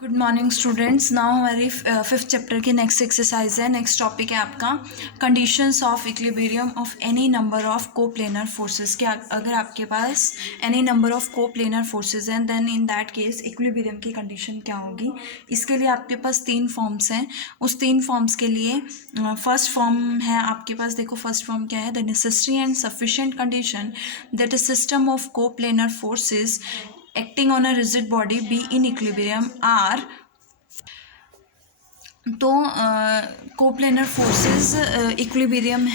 Good morning students. Now हमारी fifth chapter की next exercise है। नेक्स्ट टॉपिक है आपका conditions of equilibrium of any number of coplanar forces. क्या अगर आपके पास any number of coplanar forces हैं then in that case equilibrium की कंडीशन क्या होगी। इसके लिए आपके पास तीन फॉर्म्स हैं। उस तीन फॉर्म्स के लिए फर्स्ट फॉर्म है आपके पास, देखो फर्स्ट फॉर्म क्या है, the necessary and sufficient condition that a system of coplanar forces acting on a rigid body be in equilibrium are। तो कोप्लेनर फोर्सेस इक्विलिब्रियम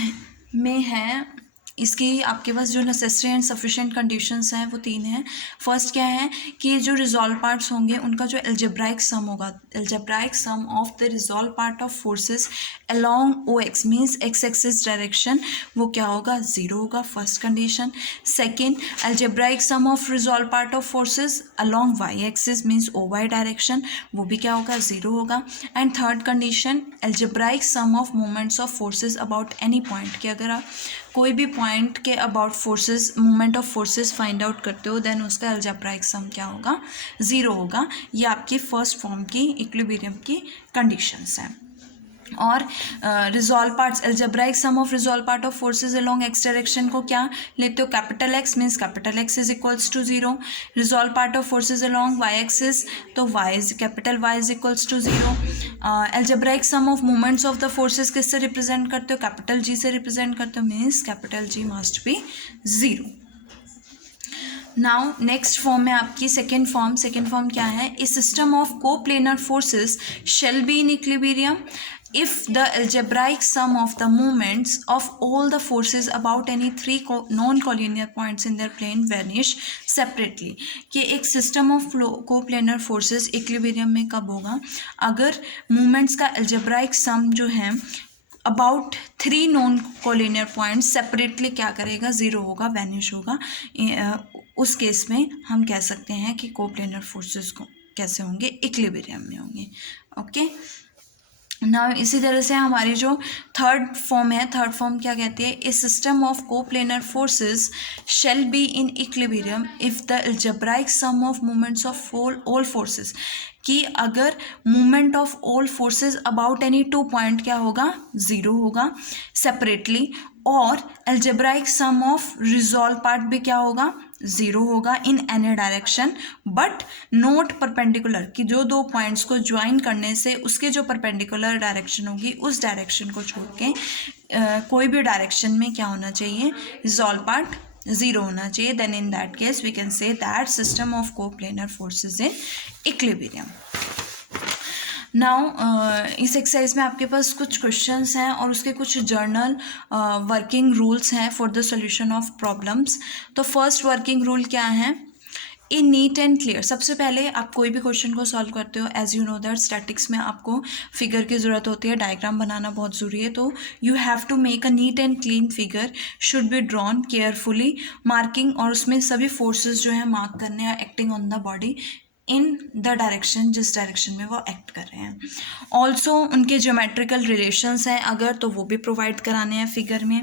में है। इसकी आपके पास जो नेसेसरी एंड सफिशिएंट कंडीशंस हैं वो तीन हैं। फर्स्ट क्या है कि जो रिजॉल्व पार्ट्स होंगे उनका जो एल्जेब्राइक सम होगा, algebraic sum of the resolve part of forces along O X means X axis direction, वो क्या होगा, ज़ीरो होगा, first condition. Second, algebraic sum of resolve part of forces along Y axis means O Y direction, वो भी क्या होगा, zero होगा। And third condition, algebraic sum of moments of forces about any point, कि अगर आप कोई भी पॉइंट के about forces moment of forces find out करते हो देन उसका अलजेब्राइक सम क्या होगा, ज़ीरो होगा। ये आपकी फर्स्ट फॉर्म की इक्विलिब्रियम की कंडीशंस हैं। और resolve parts, algebraic sum of resolve part of forces along X direction को क्या लेते हो, capital X means capital X is equals to zero. Resolve part of forces along Y axis, तो Y is capital Y is equals to zero. Algebraic sum of moments of the forces किससे represent करते हो, capital G से represent करते हो means capital G must be zero. Now next form है आपकी second form. Second form क्या है, A system of coplanar forces shall be in equilibrium if the algebraic sum of the moments of all the forces about any three non-collinear points in their plane vanish separately। कि एक system of coplanar forces equilibrium में कब होगा, अगर moments का algebraic सम जो है about three non collinear point separately क्या करेगा, ज़ीरो होगा, वैनिश होगा। उस केस में हम कह सकते हैं कि कोप्लेनर फोर्सेस को कैसे होंगे, इक्विलिब्रियम में होंगे। ओके ना, इसी तरह से हमारी जो थर्ड फॉर्म है, थर्ड फॉर्म क्या कहती है, A system of coplanar forces shall be in equilibrium if the algebraic sum of moments of all forces, कि अगर movement of all forces about any two point क्या होगा, ज़ीरो होगा separately, और algebraic sum of resolve part भी क्या होगा, zero होगा in any direction but not perpendicular, कि जो दो पॉइंट्स को ज्वाइन करने से उसके जो परपेंडिकुलर डायरेक्शन होगी उस डायरेक्शन को छोड़ के कोई भी डायरेक्शन में क्या होना चाहिए, रिजॉल्व पार्ट ज़ीरो होना चाहिए। Then in that case we can say that system of coplanar forces in equilibrium. Now इस एक्सरसाइज में आपके पास कुछ क्वेश्चंस हैं और उसके कुछ जर्नल वर्किंग रूल्स हैं for the solution of problems. तो फर्स्ट वर्किंग रूल क्या है, ए नीट एंड क्लियर। सबसे पहले आप कोई भी क्वेश्चन को सॉल्व करते हो, as you know that statics में आपको फिगर की ज़रूरत होती है, डायग्राम बनाना बहुत ज़रूरी है। तो you have to make a neat and clean figure, should be drawn carefully, marking, और उसमें सभी फोर्सेस जो है मार्क करने हैं acting on the body in the direction, जिस डायरेक्शन में वो एक्ट कर रहे हैं। ऑल्सो उनके ज्योमेट्रिकल रिलेशंस हैं अगर, तो वो भी प्रोवाइड कराने हैं फिगर में।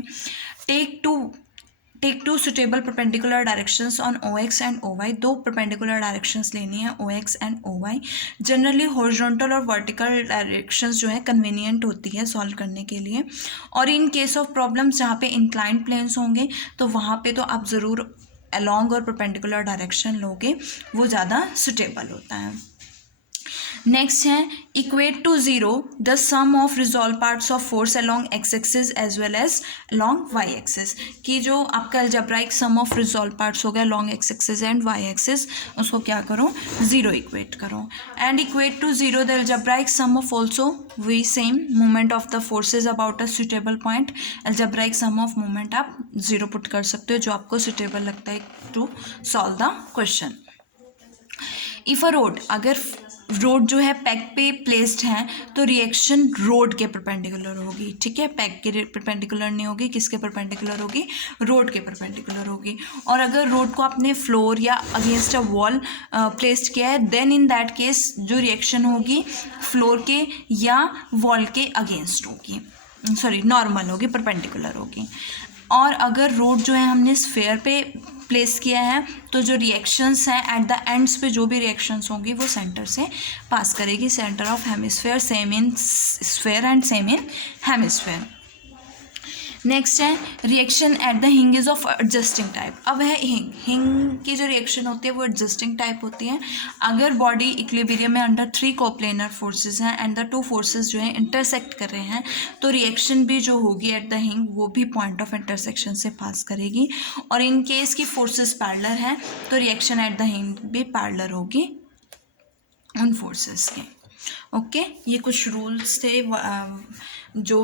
Take two suitable perpendicular directions on O X and O Y, दो परपेंडिकुलर डायरेक्शंस लेनी है O X and O Y. Generally horizontal और वर्टिकल डायरेक्शंस जो है कन्वीनियंट होती है सॉल्व करने के लिए। और इन केस ऑफ प्रॉब्लम्स जहाँ पे इंक्लाइंड प्लेन्स होंगे तो वहाँ पे तो आप ज़रूर अलॉन्ग और परपेंडिकुलर डायरेक्शन लोगे, वो ज़्यादा सुटेबल होता है। नेक्स्ट है equate to zero the sum of resolve parts of force along X axis as well as along Y axis, कि जो आपका algebraic sum of resolve parts हो गया along X axis and Y axis, उसको क्या करो, zero equate करो। And equate to zero the algebraic sum of also we same movement of the forces about a suitable point, algebraic sum of movement आप zero put कर सकते हो जो आपको सुटेबल लगता है to solve the question. If a rod, अगर rod जो है पैक पे प्लेस्ड है तो रिएक्शन रोड के परपेंडिकुलर होगी, ठीक है, पैक के परपेंडिकुलर नहीं होगी, किसके परपेंडिकुलर होगी, रोड के परपेंडिकुलर होगी। और अगर रोड को आपने फ्लोर या अगेंस्ट अ वॉल प्लेस्ड किया है देन इन दैट केस जो रिएक्शन होगी फ्लोर के या वॉल के अगेंस्ट होगी, सॉरी नॉर्मल होगी, परपेंडिकुलर होगी। और अगर रोड जो है हमने स्फेयर पे प्लेस किया है तो जो रिएक्शंस हैं एट द एंड्स पे जो भी रिएक्शंस होंगी वो सेंटर से पास करेगी, centre of hemisphere same in sphere and same in hemisphere. Next है रिएक्शन एट द हिंग इज ऑफ एडजस्टिंग टाइप। अब है हिंग की जो रिएक्शन होती है वो एडजस्टिंग टाइप होती है। अगर बॉडी इक्विलिब्रियम में अंडर 3 कोप्लेनर फोर्सेस हैं एंड द 2 फोर्सेस जो है इंटरसेक्ट कर रहे हैं तो रिएक्शन भी जो होगी एट द हिंग वो भी पॉइंट ऑफ इंटरसेक्शन से पास करेगी। और इन केस की फोर्सेस पैरेलल हैं तो रिएक्शन एट द हिंग भी पैरेलल होगी उन फोर्सेस के। ओके, ये कुछ रूल्स थे जो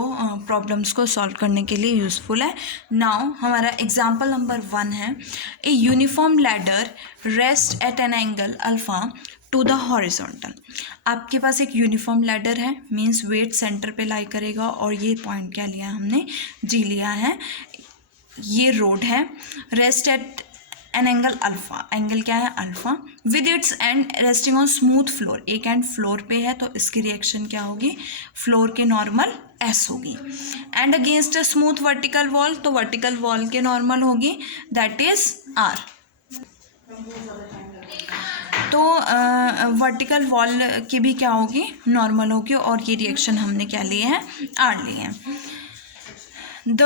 प्रॉब्लम्स को सॉल्व करने के लिए यूज़फुल है। नाउ हमारा एग्जाम्पल नंबर 1 है, a uniform ladder rest at an angle alpha two the horizontal. आपके पास एक यूनिफॉर्म लैडर है, मीन्स वेट सेंटर पे लाई करेगा और ये पॉइंट क्या लिया हमने, जी लिया है। ये रोड है, rest at an angle alpha, angle क्या है alpha, with its and resting on smooth floor, एक एंड फ्लोर पे है तो इसकी रिएक्शन क्या होगी, फ्लोर के नॉर्मल एस होगी। And against a smooth vertical wall, तो वर्टिकल वॉल के नॉर्मल होगी दैट इज आर। तो वर्टिकल वॉल की भी क्या होगी, नॉर्मल होगी। और ये रिएक्शन हमने क्या लिए हैं, आर लिए हैं। The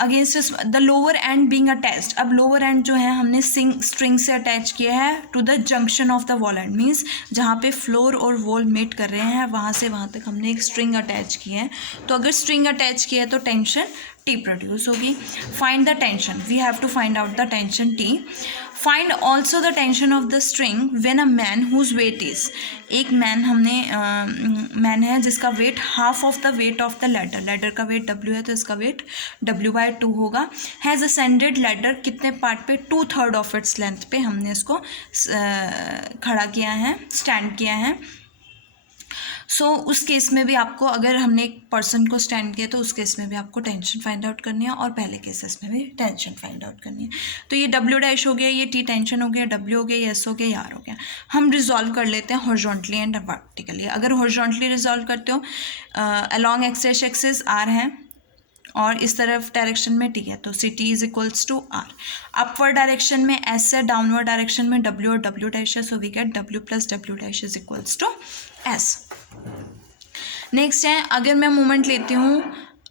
against the lower end being attached, अब लोअर एंड जो है हमने स्ट्रिंग से अटैच किया है to the junction of the wall end, means जहाँ पे फ्लोर और वॉल मीट कर रहे हैं वहाँ से वहाँ तक हमने एक स्ट्रिंग अटैच की है। तो अगर स्ट्रिंग अटैच किया है तो टेंशन टी प्रोड्यूस होगी। Find the tension, we have to find out the tension T. Find also the tension of the string when a man whose weight is, एक man हमने मैन है जिसका weight half of the weight of the ladder, ladder का weight W है तो इसका weight W/2 होगा। Has ascended ladder, कितने पार्ट पे, 2/3 ऑफ इट्स लेंथ पे हमने इसको खड़ा किया है, स्टैंड किया है। सो उस केस में भी आपको, अगर हमने एक पर्सन को स्टैंड किया तो उस केस में भी आपको टेंशन फाइंड आउट करनी है और पहले केसेस में भी टेंशन फाइंड आउट करनी है। तो ये W' हो गया, ये T टेंशन हो गया, W हो गया, ये S हो गया, ये R हो गया। हम रिजॉल्व कर लेते हैं हॉरिजॉन्टली एंड वर्टिकली। अगर हॉरिजॉन्टली रिजॉल्व करते हो, अलॉन्ग एक्स एक्सिस R है और इस तरफ डायरेक्शन में T है तो CT is equals to R। Upward direction में S है, डाउनवर्ड डायरेक्शन में W और W' है, so we get W + W' is equals to S। Next है, अगर मैं मूवमेंट लेती हूँ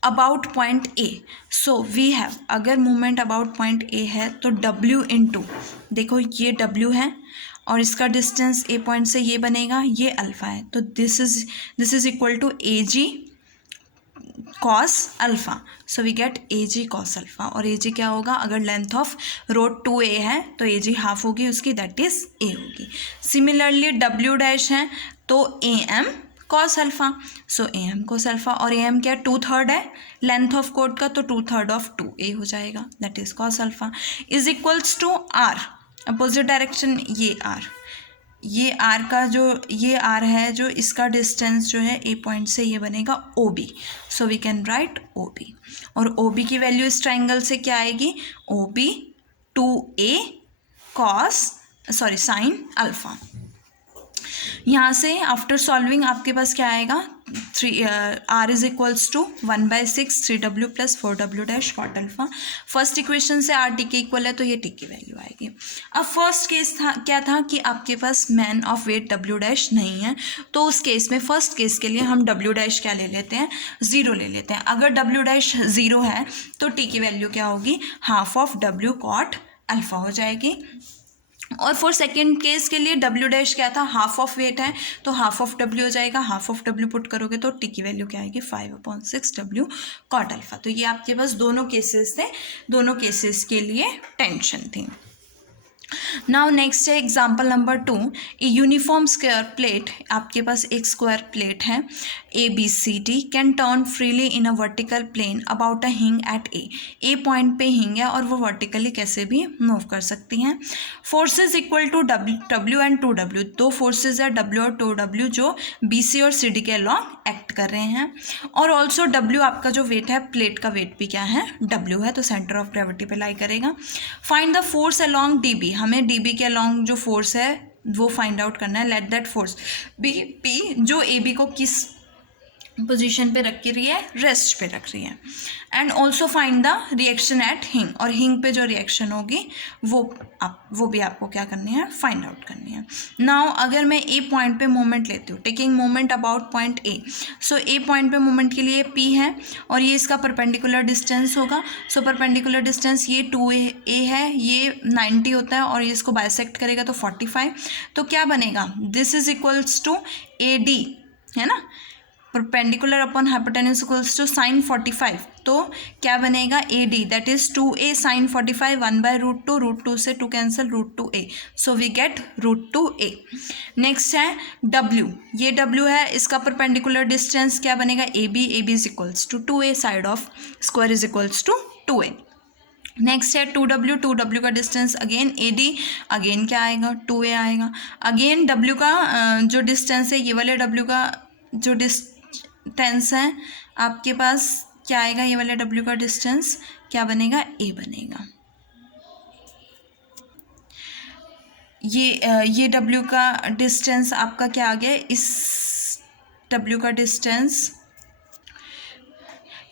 about point A, so we have, अगर मूवमेंट अबाउट पॉइंट A है तो W × देखो ये W है और इसका डिस्टेंस A पॉइंट से ये बनेगा, ये अल्फ़ा है, तो this is equal to AG cos alpha, so we get AG cos alpha. और AG क्या होगा, अगर लेंथ ऑफ रोड 2A है तो AG हाफ होगी उसकी, दैट इज़ A होगी। सिमिलरली W' है तो AM cos alpha, so AM cos alpha, और AM क्या 2/3 है लेंथ ऑफ कोड का, तो 2/3 ऑफ 2A हो जाएगा, that is cos alpha is equals to R। Opposite direction ये R, ये R का जो ये R है जो इसका डिस्टेंस जो है A पॉइंट से ये बनेगा OB, so we can write OB। और OB की वैल्यू इस ट्राइंगल से क्या आएगी, OB 2A sin अल्फ़ा। यहाँ से आफ्टर सॉल्विंग आपके पास क्या आएगा, R is equals to 1/6 3W + 4W' cot alpha. First equation से R T के इक्वल है तो ये T की वैल्यू आएगी। अब फर्स्ट केस था क्या था कि आपके पास मैन ऑफ वेट W' नहीं है, तो उस केस में फर्स्ट केस के लिए हम W' क्या ले लेते हैं, 0 ले लेते हैं। अगर W' 0 है तो T की वैल्यू क्या होगी, half of W cot alpha हो जाएगी। और फॉर सेकेंड केस के लिए W' क्या था, हाफ ऑफ वेट है तो हाफ ऑफ W हो जाएगा, हाफ ऑफ W पुट करोगे तो T की वैल्यू क्या आएगी, 5/6 W cot अल्फ़ा। तो ये आपके पास दोनों केसेस थे, दोनों केसेस के लिए टेंशन थी। नाउ नेक्स्ट है example number 2, a uniform square plate, आपके पास एक स्क्वायर प्लेट है ABCD can turn freely in a vertical plane about a hinge at A point पे हिंग है और वो वर्टिकली कैसे भी मूव कर सकती हैं। Forces equal to W and 2W, दो फोर्सेज है W और 2W जो BC और CD के अलॉन्ग एक्ट कर रहे हैं। और ऑल्सो W आपका जो वेट है, प्लेट का वेट भी क्या है, W है, तो सेंटर ऑफ ग्रेविटी पे लाई करेगा। Find the force along DB, हमें DB के अलॉन्ग जो फोर्स है वो फाइंड आउट करना है। लेट दैट फोर्स B जो AB को किस पोजीशन पे रख रही है, रेस्ट पे रख रही है। And also find the reaction at हिंग, और हिंग पे जो रिएक्शन होगी वो भी आपको क्या करनी है, फाइंड आउट करनी है। नाउ अगर मैं ए पॉइंट पे मोमेंट लेती हूँ, taking moment about point A, so A point पे मोमेंट के लिए पी है और ये इसका परपेंडिकुलर डिस्टेंस होगा। सो परपेंडिकुलर डिस्टेंस ये 2a है, ये 90 होता है और ये इसको बाइसेक्ट करेगा तो 45। तो क्या बनेगा, this is equals to A D, है ना, perpendicular upon hypotenuse equals to sine 45। तो क्या बनेगा, A D that is 2a sine 45 1/√2, √2 से 2 cancel, √2a, so we get √2a। Next है w, ये w है, इसका परपेंडिकुलर डिस्टेंस क्या बनेगा, A B is equals to 2a side of square is equals to 2a। Next है 2w का distance again A D, again क्या आएगा, 2a आएगा। अगेन w का जो डिस्टेंस है, ये वाले w का जो डिस्टेंस है आपके पास क्या आएगा, ये वाले w का डिस्टेंस क्या बनेगा, a बनेगा। ये w का डिस्टेंस आपका क्या आ गया, इस w का डिस्टेंस,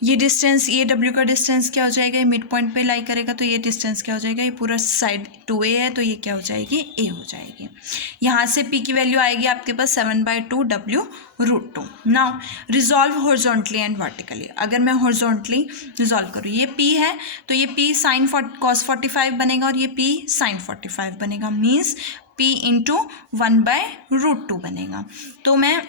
ये डिस्टेंस, ये w का डिस्टेंस क्या हो जाएगा, ये मिड पॉइंट पे लाई करेगा तो ये डिस्टेंस क्या हो जाएगा, ये पूरा साइड 2a है तो ये क्या हो जाएगी, a हो जाएगी। यहाँ से p की वैल्यू आएगी आपके पास 7/2 w√2। Now resolve horizontally and vertically, अगर मैं हॉरिजॉन्टली रिजॉल्व करूँ, ये p है तो ये p साइन cos 45 बनेगा और ये p साइन 45 बनेगा, मीन्स p इंटू 1/√2 बनेगा। तो मैं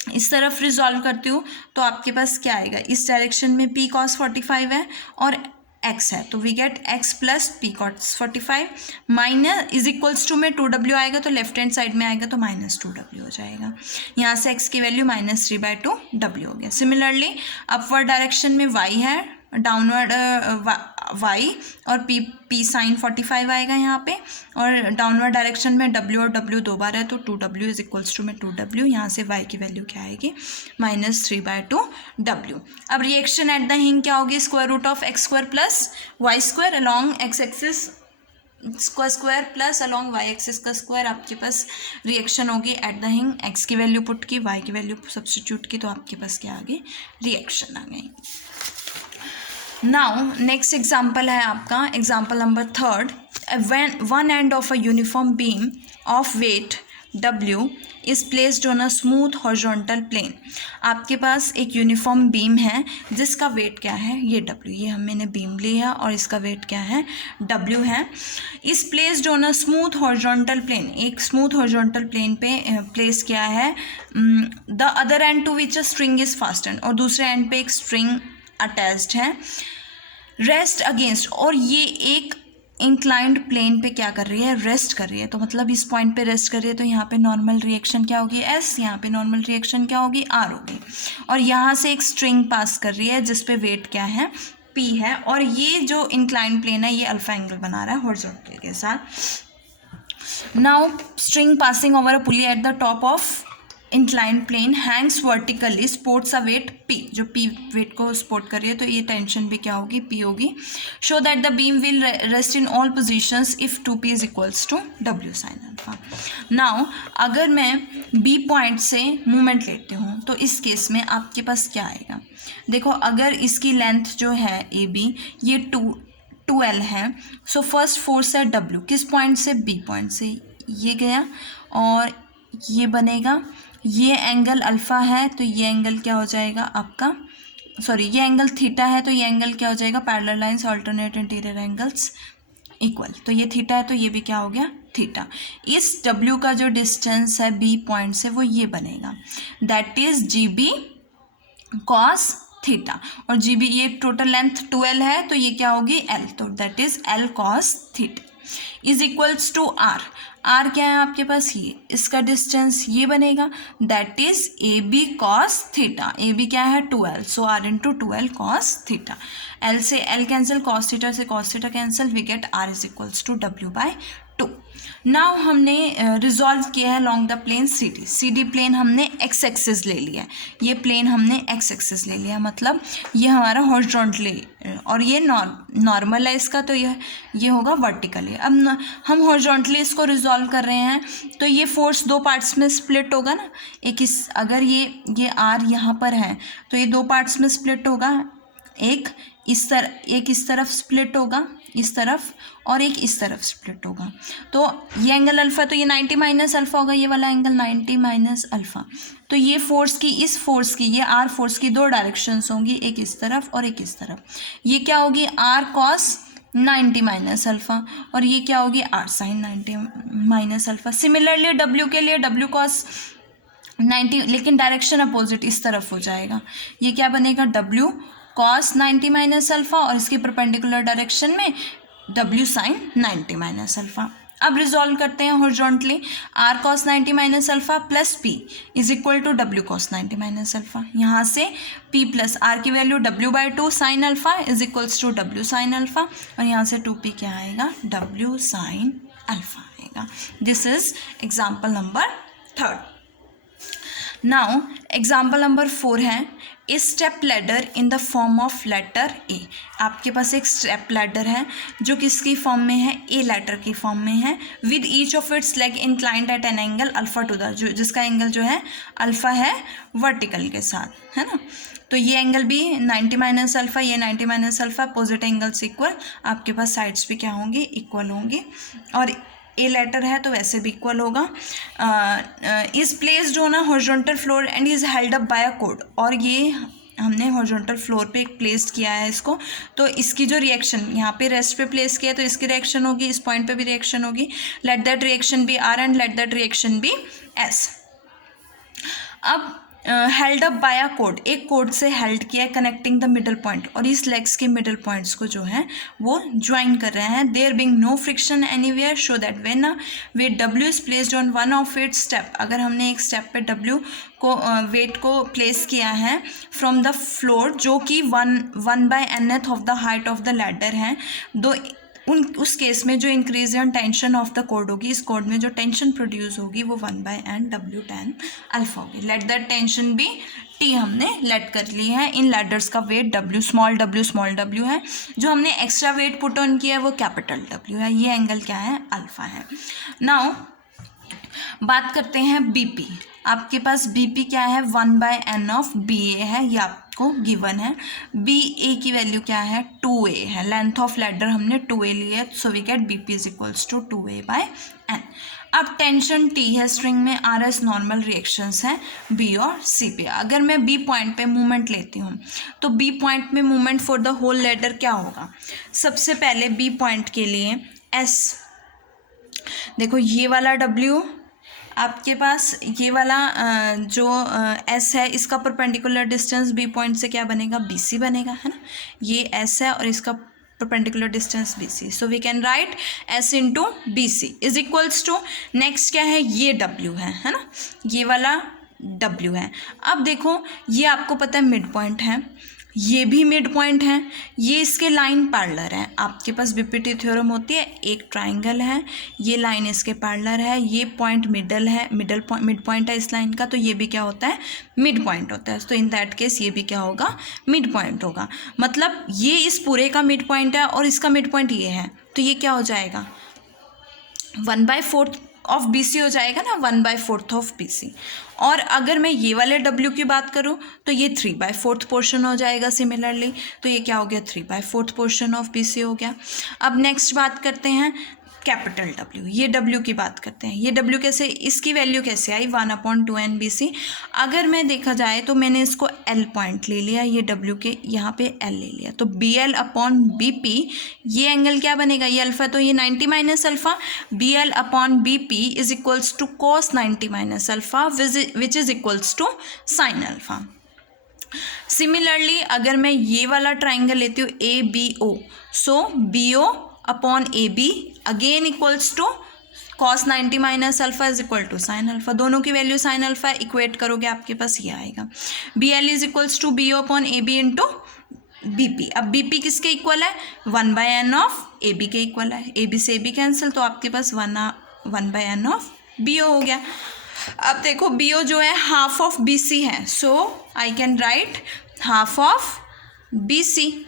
इस तरफ रिजॉल्व करती हूँ तो आपके पास क्या आएगा, इस डायरेक्शन में p cos 45 है और x है तो we get x plus p cos 45 minus is equals to में 2w आएगा तो लेफ्ट हैंड साइड में आएगा तो -2w हो जाएगा। यहाँ से x की वैल्यू -3/2 w हो गया। सिमिलरली अपवर्ड डायरेक्शन में y है, डाउनवर्ड y और p साइन 45 आएगा यहाँ पे, और डाउनवर्ड डायरेक्शन में w और w दो बार है तो 2w इज इक्वल्स टू में 2w, यहाँ से y की वैल्यू क्या आएगी, -3/2 w। अब रिएक्शन एट द हिंग क्या होगी, square root of x² plus y² along x axis square plus along y axis का स्क्वायर, आपके पास रिएक्शन होगी एट द हिंग, x की वैल्यू पुट की, y की वैल्यू सब्स्टिट्यूट की, तो आपके पास क्या आ गई, रिएक्शन आ गई। नाउ नेक्स्ट एग्जाम्पल है आपका example number 3rd, one end of a uniform beam of weight W is placed on a smooth horizontal plane. आपके पास एक यूनिफॉर्म बीम है जिसका वेट क्या है, ये W, ये मैंने बीम ली है और इसका वेट क्या है, W है। इस placed on a smooth horizontal plane, एक स्मूथ हॉरिजॉन्टल प्लेन पे प्लेस किया है। The other end to which a string is fastened, और दूसरे एंड पे एक स्ट्रिंग अटैच्ड है। रेस्ट अगेंस्ट, और ये एक इंक्लाइंड प्लेन पे क्या कर रही है, रेस्ट कर रही है, तो मतलब इस पॉइंट पे रेस्ट कर रही है तो यहाँ पे नॉर्मल रिएक्शन क्या होगी, S, यहाँ पे नॉर्मल रिएक्शन क्या होगी, R होगी। और यहाँ से एक स्ट्रिंग पास कर रही है जिस पे वेट क्या है, P है, और ये जो इंक्लाइंड प्लेन है ये अल्फा एंगल बना रहा है हॉरिजॉन्टल के साथ। Now string passing over a pulley at the top of inclined plane hangs vertically supports a weight P, जो P वेट को सपोर्ट कर रही है तो ये टेंशन भी क्या होगी, P होगी। Show that the beam will rest in all positions if 2p is equals to W sine alpha. Now अगर मैं B पॉइंट से मूवमेंट लेती हूँ तो इस केस में आपके पास क्या आएगा, देखो अगर इसकी लेंथ जो है AB ये 2l है, सो फर्स्ट फोर्स है W, किस पॉइंट से, B पॉइंट से, ये गया और ये बनेगा, ये एंगल अल्फ़ा है तो ये एंगल क्या हो जाएगा आपका, सॉरी ये एंगल थीटा है तो ये एंगल क्या हो जाएगा, parallel lines alternate interior angles equal, तो ये थीटा है तो ये भी क्या हो गया, थीटा। इस W का जो डिस्टेंस है B पॉइंट से वो ये बनेगा, that is GB cos theta, और GB ये टोटल लेंथ 2l है तो ये क्या होगी L, तो that is L cos theta is equals to R। R क्या है आपके पास, ये इसका डिस्टेंस ये बनेगा, that is AB cos theta, AB क्या है 2l, so R into 2l cos theta, L से L कैंसिल, cos थीटा से cos theta cancel, we get R is equals to W by 2। Now हमने resolve किया है long the plane C D plane हमने X axis ले लिया है, ये प्लेन हमने एक्स एक्सिस ले लिया, मतलब ये हमारा हॉरिजॉन्टली और ये नॉर्मल है इसका, तो ये होगा वर्टिकली। अब हम हॉरिजॉन्टली इसको रिजॉल्व कर रहे हैं, तो ये फोर्स दो पार्ट्स में स्प्लिट होगा ना, अगर ये आर यहाँ पर है तो ये दो पार्ट्स में स्प्लिट होगा, एक इस तरफ स्प्लिट होगा इस तरफ, और एक इस तरफ स्प्लिट होगा। तो ये एंगल अल्फ़ा, तो ये 90 माइनस अल्फ़ा होगा, ये वाला एंगल 90 माइनस अल्फ़ा। तो ये ये आर फोर्स की दो डायरेक्शंस होंगी, एक इस तरफ और एक इस तरफ। ये क्या होगी, आर कॉस 90 माइनस अल्फ़ा, और ये क्या होगी, R sine 90 minus alpha. Similarly W के लिए डब्ल्यू कॉस 90, लेकिन डायरेक्शन अपोजिट इस तरफ हो जाएगा, ये क्या बनेगा, डब्ल्यू कॉस 90 माइनस अल्फ़ा, और इसके परपेंडिकुलर डायरेक्शन में W साइन 90 माइनस अल्फ़ा। अब रिजॉल्व करते हैं horizontally, R cos 90 minus alpha plus P is equal to W cos 90 minus alpha. यहाँ से p प्लस आर की value W/2 sine alpha is equals to W sine alpha, और यहाँ से 2p क्या आएगा, W साइन अल्फ़ा आएगा। This is example number 3। Now example number 4 है a step ladder in the form of letter A. आपके पास एक स्टेप लैडर है जो किसकी फॉर्म में है, ए लेटर की फॉर्म में है, with each of its leg inclined at an angle alpha two the, जिसका एंगल जो है अल्फा है वर्टिकल के साथ, है ना। तो ये एंगल भी 90 माइनस अल्फा, ये 90 minus alpha, opposite angles equal, आपके पास साइड्स भी क्या होंगी, इक्वल होंगी, और ए लेटर है तो वैसे भी इक्वल होगा। Is placed on a horizontal floor and is held up by a code, और ये हमने हॉरिजॉन्टल फ्लोर पे एक प्लेस किया है इसको, तो इसकी जो रिएक्शन यहाँ पे रेस्ट पे प्लेस किया है तो इसकी रिएक्शन होगी, इस पॉइंट पे भी रिएक्शन होगी, let that reaction be R and let that reaction be S. अब held up by a cord, एक कोड से हेल्ड किया है कनेक्टिंग द मिडल पॉइंट, और इस लेग्स के मिडल पॉइंट्स को जो है वो ज्वाइन कर रहे हैं, there being no friction anywhere, show that when a weight W is placed on one of its step, अगर हमने एक स्टेप पे डब्ल्यू को वेट को प्लेस किया है फ्रॉम द फ्लोर, जो कि 1/nth of the height of the ladder है, उस केस में जो increase in tension of the code होगी, इस कोड में जो टेंशन प्रोड्यूस होगी वो 1/n W tan अल्फा होगी। लेट दैट टेंशन भी T हमने लेट कर ली है, इन लैडर्स का वेट W स्मॉल w है, जो हमने एक्स्ट्रा वेट पुट ऑन किया है वो कैपिटल W है, ये एंगल क्या है, अल्फा है। नाउ बात करते हैं BP। आपके पास BP क्या है, 1/n ऑफ BA है, ये आपको गिवन है। BA की वैल्यू क्या है, 2A है, लेंथ ऑफ लैडर हमने 2A ली है, so we get BP is equals to 2A/n। अब टेंशन T है स्ट्रिंग में, RS नॉर्मल रिएक्शंस हैं B और C पे। अगर मैं B पॉइंट पे मूवमेंट लेती हूँ तो B पॉइंट में movement for the whole ladder क्या होगा, सबसे पहले B पॉइंट के लिए S, देखो ये वाला W, आपके पास ये वाला जो S है इसका परपेंडिकुलर डिस्टेंस B पॉइंट से क्या बनेगा, BC बनेगा, है ना। ये S है और इसका perpendicular distance BC, so we can write S into BC is equals to, next क्या है, ये W है ना, ये वाला W है। अब देखो ये आपको पता है मिड पॉइंट है, ये भी मिड पॉइंट है, ये इसके लाइन पैरेलल है। आपके पास बीपीटी थ्योरम होती है, एक ट्राइंगल है, ये लाइन इसके पैरेलल है, ये पॉइंट मिडल है, मिड पॉइंट है इस लाइन का, तो ये भी क्या होता है, मिड पॉइंट होता है। तो इन दैट केस ये भी क्या होगा, मिड पॉइंट होगा, मतलब ये इस पूरे का मिड पॉइंट है और इसका मिड पॉइंट ये है, तो ये क्या हो जाएगा, 1/4 ऑफ BC हो जाएगा ना, 1/4 ऑफ BC। और अगर मैं ये वाले W की बात करूँ तो ये 3/4 पोर्शन हो जाएगा सिमिलरली, तो ये क्या हो गया, 3/4 पोर्शन ऑफ BC हो गया। अब नेक्स्ट बात करते हैं कैपिटल W, ये W की बात करते हैं, ये W कैसे, इसकी वैल्यू कैसे आई, 1/2n BC। अगर मैं देखा जाए तो मैंने इसको L पॉइंट ले लिया, ये W के यहाँ पे L ले लिया, तो BL/BP, ये एंगल क्या बनेगा, ये अल्फा, तो ये 90 minus alpha, BL/BP is equals to cos 90 minus alpha which is equals to sine alpha. Similarly अगर मैं ये वाला ट्राइंगल लेती हूँ ABO, so BO upon AB again equals to cos 90 minus alpha is equal to sine alpha, दोनों की value sine alpha, equate करोगे आपके पास ये आएगा, BL is equals to BO upon AB into BP। अब BP किसके इक्वल है, 1/n of A B के इक्वल है, ए बी से ए बी कैंसिल, तो आपके पास 1/n ऑफ बी ओ हो गया। अब देखो बी ओ जो है हाफ ऑफ बी सी है, so I can write half of B C,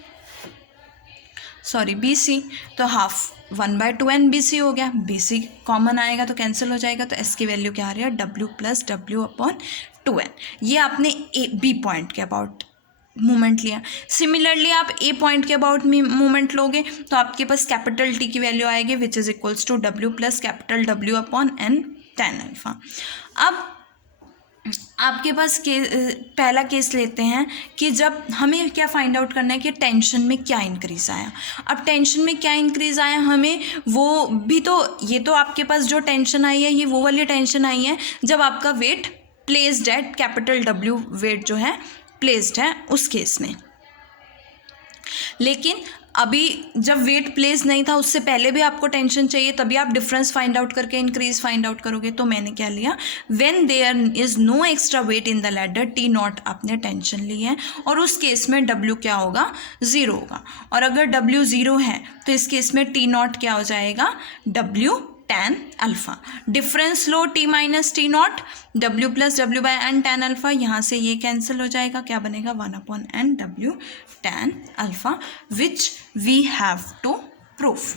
sorry B C, तो हाफ 1/2n बी सी हो गया, बी सी कॉमन आएगा तो कैंसिल हो जाएगा, तो एस की वैल्यू क्या आ रही है W + W/2n। ये आपने ए बी पॉइंट के अबाउट मूवमेंट लिया। सिमिलरली आप ए पॉइंट के अबाउट मूवमेंट लोगे तो आपके पास कैपिटल टी की वैल्यू आएगी which is equals to W + capital W/n tan alpha. अब आपके पास पहला केस लेते हैं कि जब हमें क्या फाइंड आउट करना है कि टेंशन में क्या इंक्रीज़ आया। अब टेंशन में क्या इंक्रीज़ आया हमें वो भी तो, ये तो आपके पास जो टेंशन आई है ये वो वाली टेंशन आई है जब आपका weight placed at capital W weight जो है प्लेस्ड है उस केस में। लेकिन अभी जब वेट प्लेस नहीं था उससे पहले भी आपको टेंशन चाहिए, तभी आप डिफरेंस फाइंड आउट करके इंक्रीज फाइंड आउट करोगे। तो मैंने क्या लिया, when there is no extra weight in the ladder T naught आपने टेंशन ली है, और उस केस में W क्या होगा 0 होगा, और अगर W 0 है तो इस केस में T नॉट क्या हो जाएगा W tan alpha. Difference low T - T not W + W/n tan alpha, यहाँ से ये कैंसिल हो जाएगा, क्या बनेगा 1/n W tan alpha, which we have to proof.